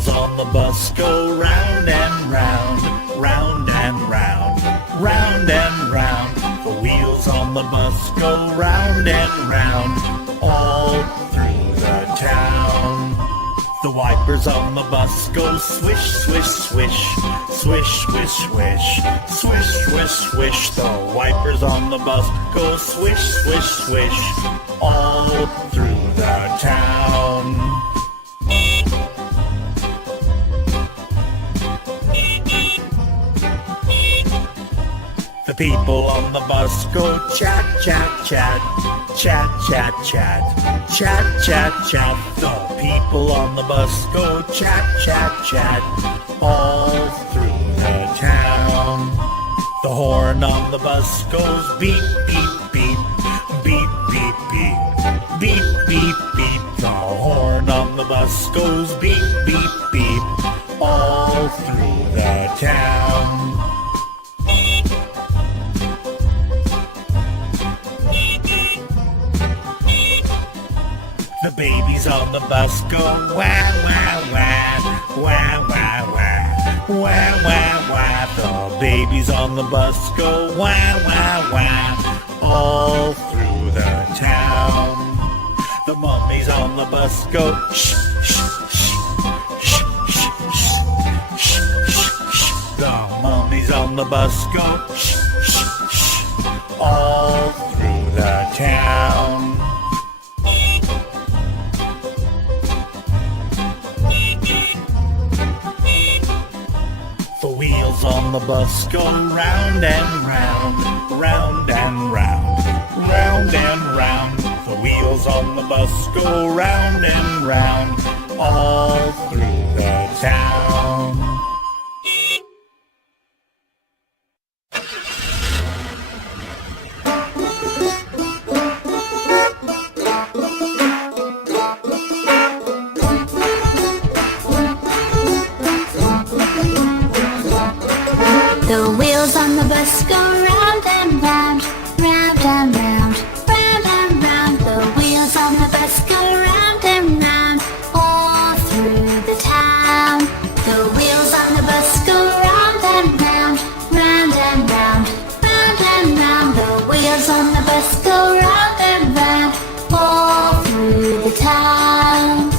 wheels on the bus go round and round, round and round, round and round. The wheels on the bus go round and round, all through the town. The wipers on the bus go swish, swish, swish, swish, swish, swish, swish, swish, swish. The wipers on the bus go swish, swish, swish, all through the town. The people on the bus go chat, chat, chat, chat, chat, chat, chat, chat, chat. The people on the bus go chat, chat, chat, all through the town. The horn on the bus goes beep, beep, beep, beep, beep, beep, beep, beep, beep. The horn on the bus goes beep, beep, beep, all through the town. The babies on the bus go wah, wah, wah, wah, wah, wah, wah, wah, wah. The babies on the bus go wah, wah, wah, all through the town. The mummies on the bus go shh, shh, shh, shh, shh, shh, shh, shh. The mummies on the bus go shh, shh, shh, all through the town. The wheels on the bus go round and round, round and round, round and round. The wheels on the bus go round and round, all through the town. The wheels on the bus go round and round, round and round, round and round. The wheels on the bus go round and round, all through the town. The wheels on the bus go round and round, round and round, round and round. The wheels on the bus go round and round, all through the town.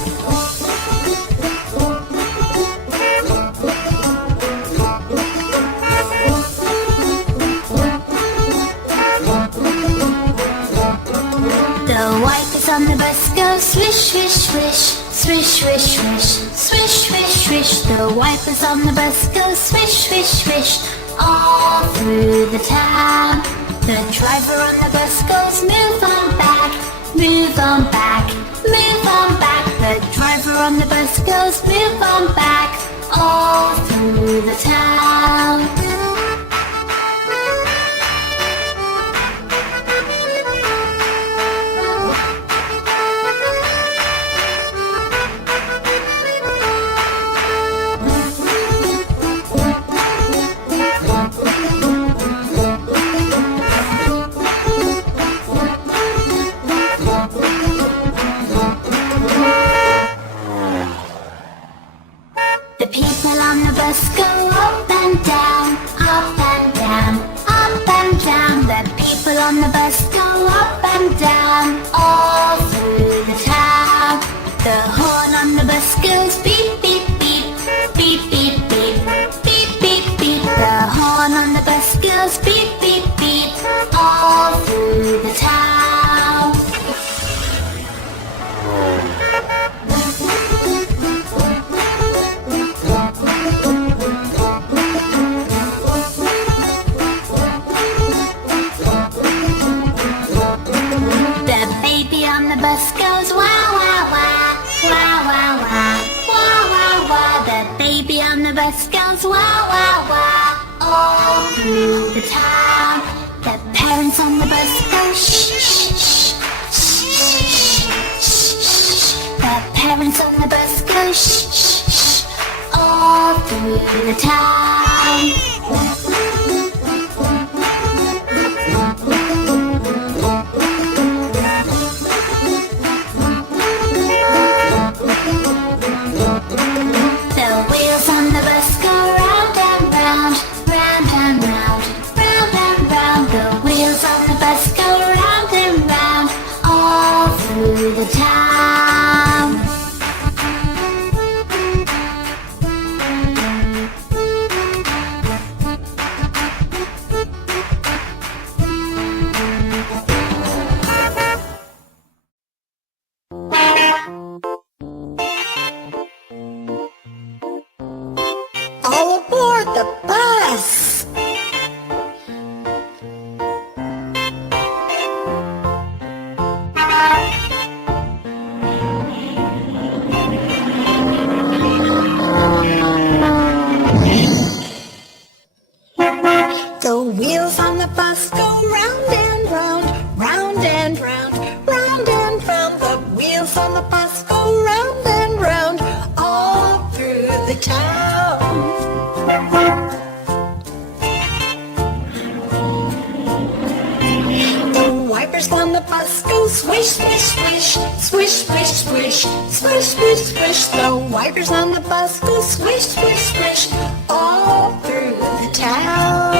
The wipers on the bus go swish, swish, swish, swish, swish, swish, swish, swish, swish. The wipers on the bus go swish, swish, swish, all through the town. The driver on the bus goes move on back, move on back, move on back. The driver on the bus goes move on back, all through the town. The people on the bus go up and down, up and down, up and down. The people on the bus go up and down, all through the town. The horn on the bus goes beep, beep, beep, beep, beep, beep, beep, beep, beep. The horn on the bus goes beep, beep, beep, all through the town. The bus goes wah, wah, wah, wah, wah, wah, wah, wah, wah. The baby on the bus goes wah, wah, wah, all through the town. The parents on the bus go shh, shh, shh, shh, shh, shh. The parents on the bus go shh, shh, shh, all through the town. bus go round and round, round and round, round and round. The wheels on the bus go round and round, all through the town. The wipers on the bus go swish, swish, swish, swish, swish, swish, swish, swish, swish. The wipers on the bus go swish, swish, swish, all through the town.